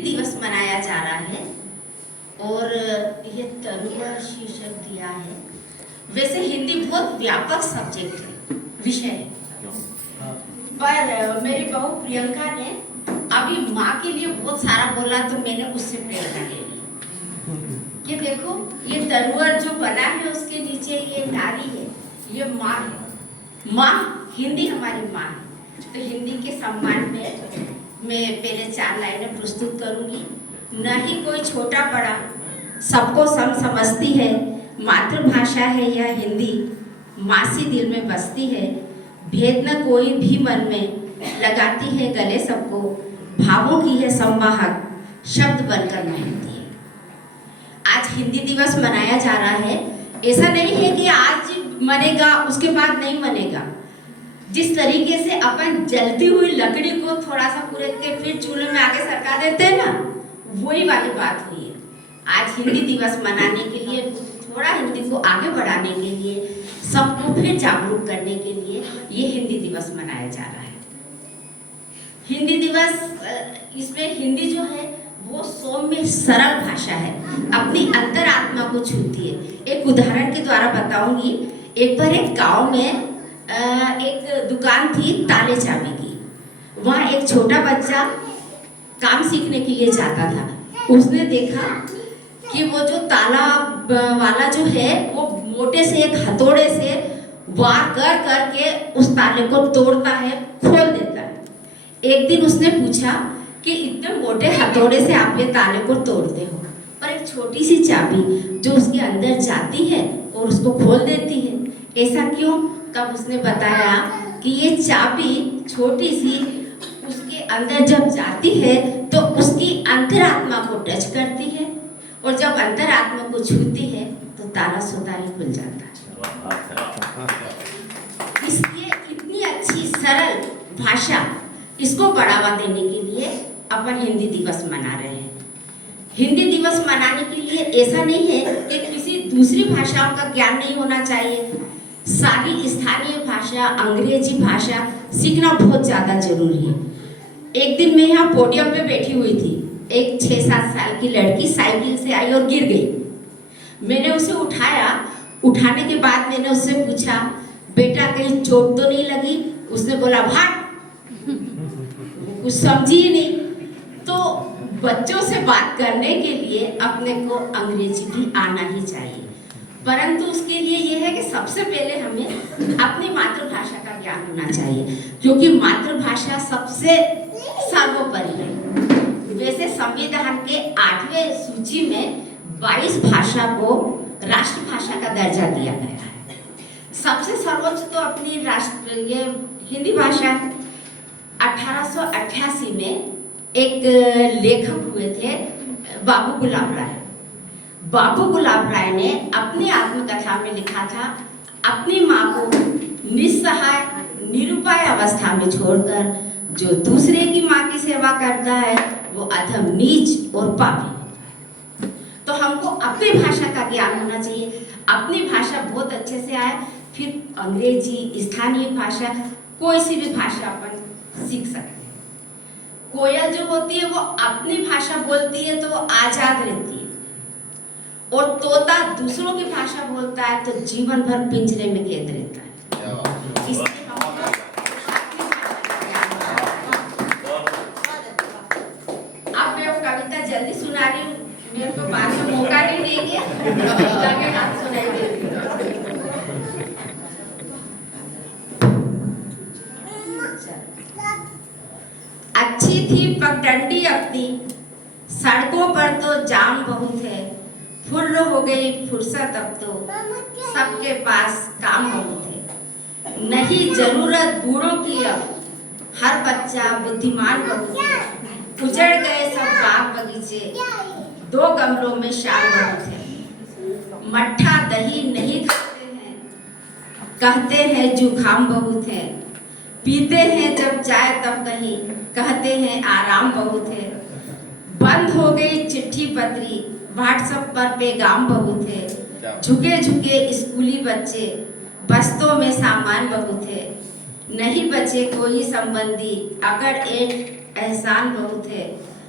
दिवस मनाया जा रहा है और ये तरुआ शीर्षक दिया है। वैसे हिंदी बहुत व्यापक सब्जेक्ट है, विषय है, पर मेरी बहू प्रियंका ने अभी माँ के लिए बहुत सारा बोला तो मैंने उससे प्रेरणा ले ली। ये देखो, ये तरुआ जो बना है उसके नीचे ये नारी है, ये माँ है। माँ हिंदी हमारी माँ है, तो हिंदी के सम्मान में मैं पहले 4 लाइनें प्रस्तुत करूंगी। न ही कोई छोटा बड़ा, सबको समझती है। मातृभाषा है यह हिंदी, माँ सी दिल में बसती है। भेद न कोई भी मन में, लगाती है गले सबको। भावों की है संवाहक, शब्द बनकर महकती है। आज हिंदी दिवस मनाया जा रहा है। ऐसा नहीं है कि आज मनेगा उसके बाद नहीं मनेगा। जिस तरीके से अपन जलती हुई लकड़ी को थोड़ा सा कुरेद के फिर चूल्हे में आगे सरका देते हैं ना, वही वाली बात हुई है। आज हिंदी दिवस मनाने के लिए, थोड़ा हिंदी को आगे बढ़ाने के लिए, सबको फिर जागरूक करने के लिए ये हिंदी दिवस मनाया जा रहा है। हिंदी दिवस, इसमें हिंदी जो है वो सौम्य सरल भाषा है, अपनी अंतरात्मा को छूती है। एक उदाहरण के द्वारा बताऊंगी। एक बार एक गांव में एक दुकान थी ताले चाबी की। वहाँ एक छोटा बच्चा काम सीखने के लिए जाता था। उसने देखा कि वो जो ताला वाला जो है वो मोटे से एक हथौड़े से वार कर करके उस ताले को तोड़ता है, खोल देता है। एक दिन उसने पूछा कि इतने मोटे हथौड़े से आप ये ताले को तोड़ते हो, पर एक छोटी सी चाबी जो उसके अंदर जाती है और उसको खोल देती है, ऐसा क्यों? तब उसने बताया कि ये चाबी छोटी सी उसके अंदर जब जाती है तो उसकी अंतरात्मा को टच करती है, और जब अंतरात्मा को छूती है तो ताला सुतारी खुल जाता है। इसलिए इतनी अच्छी सरल भाषा, इसको बढ़ावा देने के लिए अपन हिंदी दिवस मना रहे हैं। हिंदी दिवस मनाने के लिए ऐसा नहीं है कि किसी दूसरी भाषाओं का ज्ञान नहीं होना चाहिए। सारी स्थानीय भाषा, अंग्रेजी भाषा सीखना बहुत ज़्यादा जरूरी है। एक दिन मैं यहाँ पोडियम पे बैठी हुई थी। एक 6-7 साल की लड़की साइकिल से आई और गिर गई। मैंने उसे उठाया। उठाने के बाद मैंने उससे पूछा, बेटा कहीं चोट तो नहीं लगी? उसने बोला भाग। कुछ समझी ही नहीं। तो बच्चों से बात करने के लिए अपने को अंग्रेजी भी आना ही चाहिए, परंतु उसके लिए यह है कि सबसे पहले हमें अपनी मातृभाषा का ज्ञान होना चाहिए, क्योंकि मातृभाषा सबसे सर्वोपरि है। वैसे संविधान के 8वें सूची में 22 भाषा को राष्ट्रभाषा का दर्जा दिया गया है। सबसे सर्वोच्च तो अपनी ये हिंदी भाषा है। 1888 में एक लेखक हुए थे बाबू गुलाब राय। बाबू गुलाब राय ने अपनी आत्मकथा में लिखा था, अपनी माँ को निस्सहाय निरुपाय अवस्था में छोड़कर जो दूसरे की माँ की सेवा करता है वो अधम, नीच और पापी। तो हमको अपनी भाषा का ज्ञान होना चाहिए। अपनी भाषा बहुत अच्छे से आए, फिर अंग्रेजी, स्थानीय भाषा, कोई सी भी भाषा अपन सीख सकते हैं। कोयल जो होती है वो अपनी भाषा बोलती है तो वो आजाद रहती है, और तोता दूसरों की भाषा बोलता है तो जीवन भर पिंजरे में कैद रहता है। इसलिए अब मैं वो कविता जल्दी सुना रही हूँ, मेरे को बाद में मौका नहीं देंगे, कविता के हाथ सुनाई देंगे। अच्छी थी पगडंडी अपनी, सड़कों पर तो जाम बहुत है। फुर्र हो गई फुर्सत, अब तो सबके पास काम बहुत है। नहीं जरूरत बूढ़ों की अब, हर बच्चा बुद्धिमान बहुत है। उजड़ गए सब बाग बगीचे, 2 गमलों में शाल बहुत है। मट्ठा दही नहीं खाते हैं, कहते हैं जुखाम बहुत है। पीते हैं जब चाय तब कहीं, कहते हैं आराम बहुत है। बंद हो गई चिट्ठी पत्री, व्हाट्सएप पर पैगाम बहुत है। झुके झुके स्कूली बच्चे, बस्तों में सामान बहुत है। नहीं बचे कोई संबंधी, अगर एक एहसान बहुत है।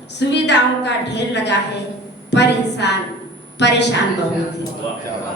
सुविधाओं का ढेर लगा है, पर इंसान परेशान बहुत है।